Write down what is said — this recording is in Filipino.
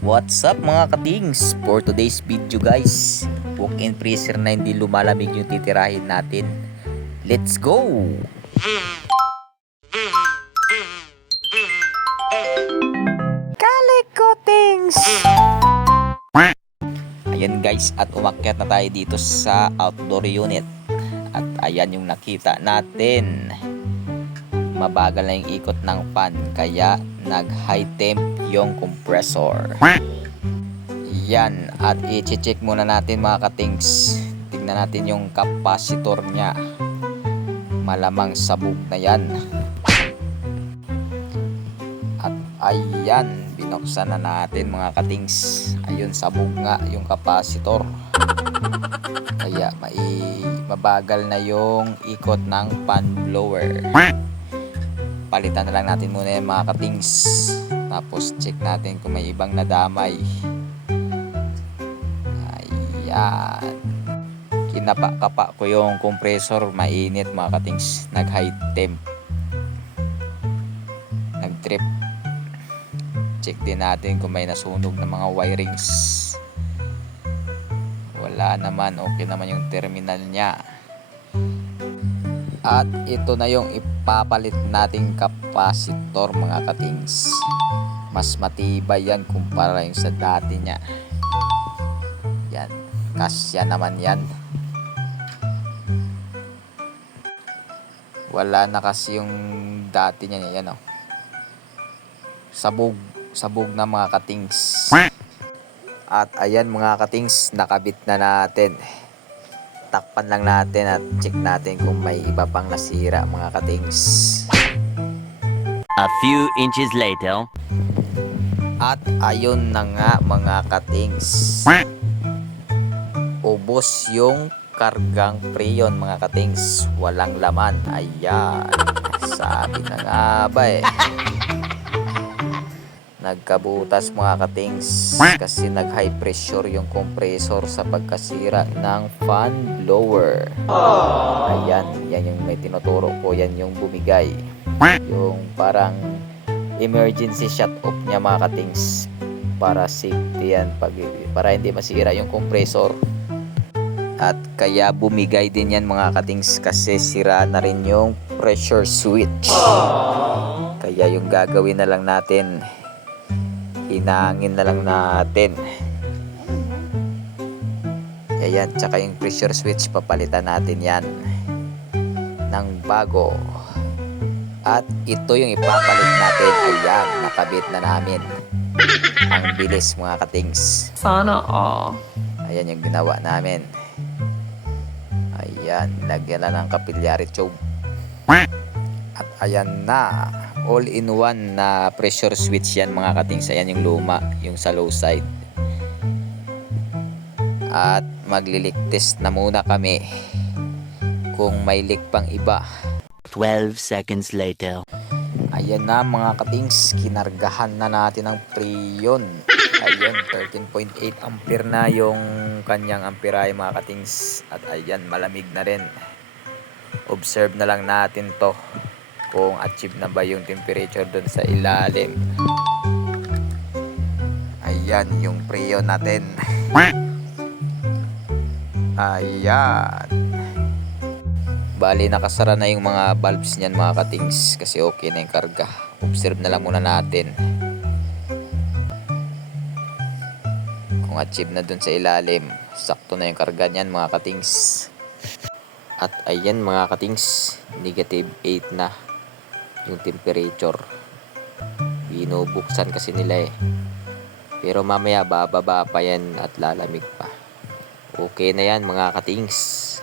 What's up mga katings? For today's video guys, walk-in freezer na hindi lumalamig yung titirahin natin. Let's go! Kalikotings! Ayan guys, at umakyat na tayo dito sa outdoor unit. At ayan yung nakita natin. Mabagal na yung ikot ng fan, kaya nag-high temp yung compressor. Yan, at i-check muna natin mga katings. Tignan natin yung capacitor nya. Malamang sabog na yan. At ayan, binuksan na natin mga katings. Ayun, sabog nga yung capacitor. Kaya mabagal na yung ikot ng fan blower. Palitan na lang natin muna yan mga katings. Tapos check natin kung may ibang nadamay. Ayan. Kinapa-kapa ko yung compressor. Mainit mga katings. Nag high temp. Nag trip. Check din natin kung may nasunog na mga wirings. Wala naman. Okay naman yung terminal nya. At ito na yung ipapalit nating capacitor mga katings. Mas matibay yan kumpara yung sa dati nya. Yan, kasya naman yan. Wala na kasi yung dati nya. Yan, oh. Sabog na mga katings. At ayan mga katings, nakabit na natin. Takpan lang natin at check natin kung may iba pang nasira mga katings. A few inches later. At ayun na nga mga katings. Ubos yung kargang preyon mga katings. Walang laman. Ayan. Sabi na nga ba eh. Nagkabutas mga katings kasi nag high pressure yung compressor sa pagkasira ng fan blower. Ayan, yan yung may tinuturo ko, yan yung bumigay. Yung parang emergency shut off niya mga katings, para safety yan, para hindi masira yung compressor. At kaya bumigay din yan mga katings kasi sira na rin yung pressure switch. Kaya yung gagawin na lang natin, hinangin na lang natin. Ayan, tsaka yung pressure switch, papalitan natin yan ng bago. At ito yung ipapalit natin. Ayan, nakabit na namin. Ang bilis mga katings. Sana all. Ayan yung ginawa namin. Ayan, lagyan na ng capillary tube. At ayan na, all-in-one na pressure switch yan mga katings. Ayan yung luma, yung sa low side. At magli-leak test na muna kami kung may leak pang iba. 12 seconds later. Ayan na mga katings, kinargahan na natin ang preyon. Ayan, 13.8 ampere na yung kanyang amperahe mga katings. At ayan, malamig na rin. Observe na lang natin to kung achieve na ba yung temperature dun sa ilalim. Ayan yung preyon natin. Ayan. Bali nakasara na yung mga valves niyan mga katings kasi okay na yung karga. Observe na lang muna natin kung achieve na dun sa ilalim. Sakto na yung karga niyan mga katings. At ayan mga katings, negative 8 na yung temperature. Binubuksan kasi nila eh. Pero mamaya bababa pa yan at lalamig pa. Okay na yan mga katings.